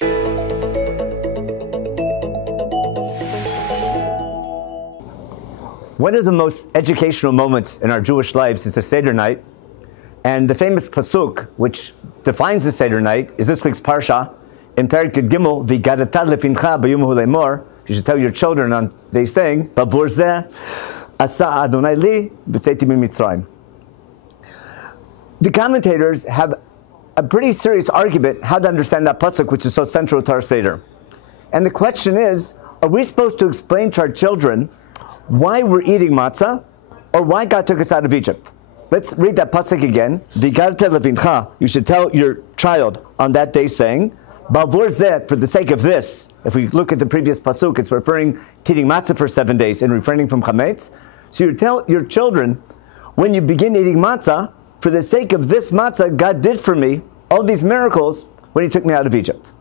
One of the most educational moments in our Jewish lives is the Seder night. And the famous pasuk, which defines the Seder night, is this week's parsha in Perek Gimel, V'gadatad lefincha b'yom hu lemor. You should tell your children on this thing, Bavur zeh asa Adonai li b'tzeiti mitzrayim. The commentators have a pretty serious argument how to understand that pasuk, which is so central to our Seder. And the question is, are we supposed to explain to our children why we're eating matzah, or why God took us out of Egypt? Let's read that pasuk again. V'gadatad lefincha. You should tell your child on that day, saying, Bavur zeh, for the sake of this. If we look at the previous pasuk, it's referring to eating matzah for 7 days and refraining from chametz. So you tell your children, when you begin eating matzah, for the sake of this matzah, God did for me all these miracles when He took me out of Egypt.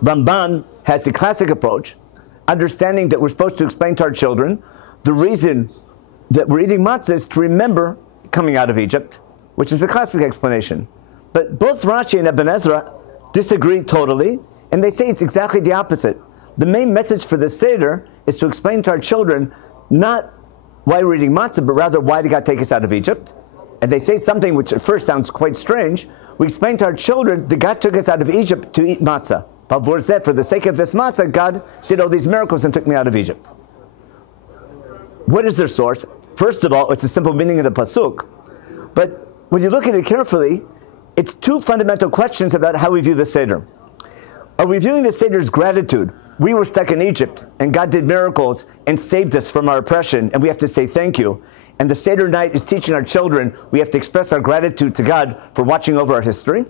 Ramban has the classic approach, understanding that we're supposed to explain to our children the reason that we're eating matzah is to remember coming out of Egypt, which is a classic explanation. But both Rashi and Ibn Ezra disagree totally, and they say it's exactly the opposite. The main message for the Seder is to explain to our children not why we're eating matzah, but rather why did God take us out of Egypt. And they say something which at first sounds quite strange. We explain to our children that God took us out of Egypt to eat matzah. For the sake of this matzah, God did all these miracles and took me out of Egypt. What is their source? First of all, it's a simple meaning of the pasuk. But when you look at it carefully, it's two fundamental questions about how we view the Seder. Are we viewing the Seder as gratitude? We were stuck in Egypt, and God did miracles and saved us from our oppression, and we have to say thank you. And the Seder night is teaching our children we have to express our gratitude to God for watching over our history.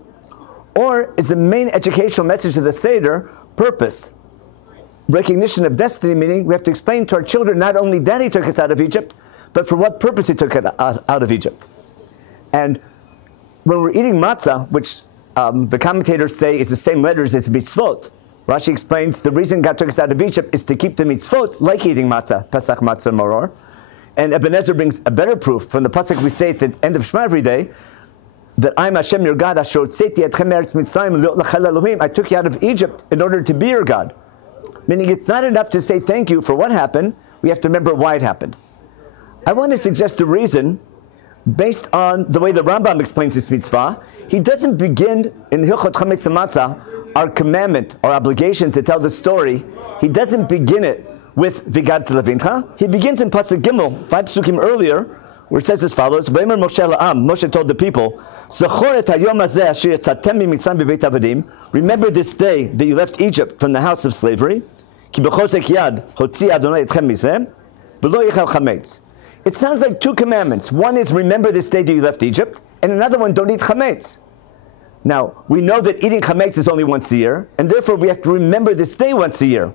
Or is the main educational message of the Seder purpose? Recognition of destiny, meaning we have to explain to our children not only that He took us out of Egypt, but for what purpose He took us out of Egypt. And when we're eating matzah, which the commentators say is the same letters as mitzvot, Rashi explains the reason God took us out of Egypt is to keep the mitzvot like eating matzah, Pesach, matzah, maror. And Ibn Ezra brings a better proof from the pasuk we say at the end of Shema every day, that I'm Hashem your God, I took you out of Egypt in order to be your God. Meaning it's not enough to say thank you for what happened, we have to remember why it happened. I want to suggest a reason based on the way the Rambam explains this mitzvah. He doesn't begin in Hilchot Chametz Matzah, our commandment, our obligation to tell the story. He doesn't begin it with V'gadatad lefincha. He begins in Pasuk Gimel, 5 psukim earlier, where it says as follows, V'omer Moshe la'am, Moshe told the people, Zachor et hayom hazeh asher yatzatem mimitzrayim bebeit avadim, remember this day that you left Egypt from the house of slavery, ki b'chozek yad hotzi Adonai etchem mizeh, v'lo yichal chametz. It sounds like two commandments. One is remember this day that you left Egypt, and another one, don't eat chametz. Now, we know that eating chametz is only once a year, and therefore we have to remember this day once a year.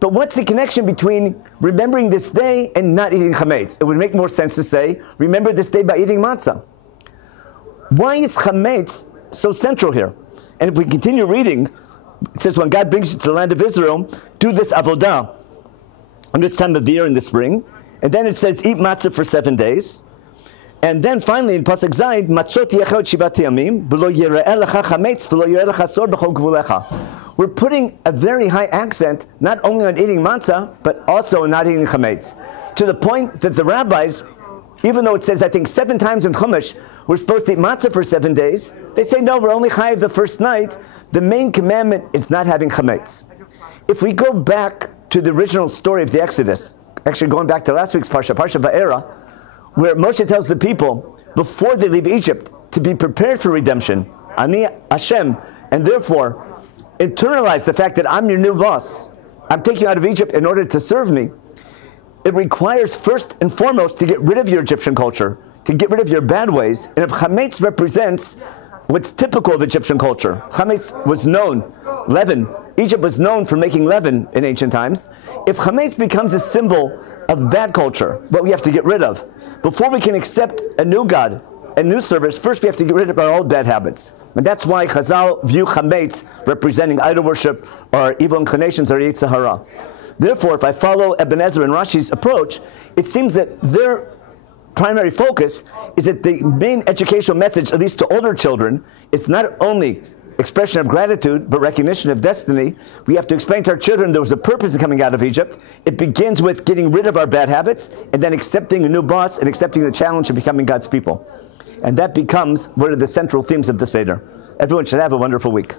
But what's the connection between remembering this day and not eating chametz? It would make more sense to say, remember this day by eating matzah. Why is chametz so central here? And if we continue reading, it says when God brings you to the land of Israel, do this avodah on this time of the year in the spring. And then it says, eat matzah for 7 days. And then finally in Pasuk Zayin, matzot yechel shivat yamim, v'lo yireh lecha chametz, v'lo yireh lecha sor b'chol gvulecha. We're putting a very high accent, not only on eating matzah, but also on not eating chametz. To the point that the rabbis, even though it says, I think 7 times in Chumash, we're supposed to eat matzah for 7 days, they say, no, we're only chayiv the first night. The main commandment is not having chametz. If we go back to the original story of the Exodus, actually going back to last week's parsha, Parsha Ba'era, where Moshe tells the people, before they leave Egypt, to be prepared for redemption, Ani Hashem, and therefore, internalize the fact that I'm your new boss. I'm taking you out of Egypt in order to serve me. It requires first and foremost to get rid of your Egyptian culture, to get rid of your bad ways. And if chametz represents what's typical of Egyptian culture, chametz was known, leaven. Egypt was known for making leaven in ancient times. If chametz becomes a symbol of bad culture, what we have to get rid of, before we can accept a new God, a new service, first we have to get rid of our old bad habits. And that's why Chazal view chametz representing idol worship or evil inclinations or yetzer hara. Therefore, if I follow Ibn Ezra and Rashi's approach, it seems that their primary focus is that the main educational message, at least to older children, is not only expression of gratitude, but recognition of destiny. We have to explain to our children there was a purpose in coming out of Egypt. It begins with getting rid of our bad habits, and then accepting a new boss and accepting the challenge of becoming God's people. And that becomes one of the central themes of the Seder. Everyone should have a wonderful week.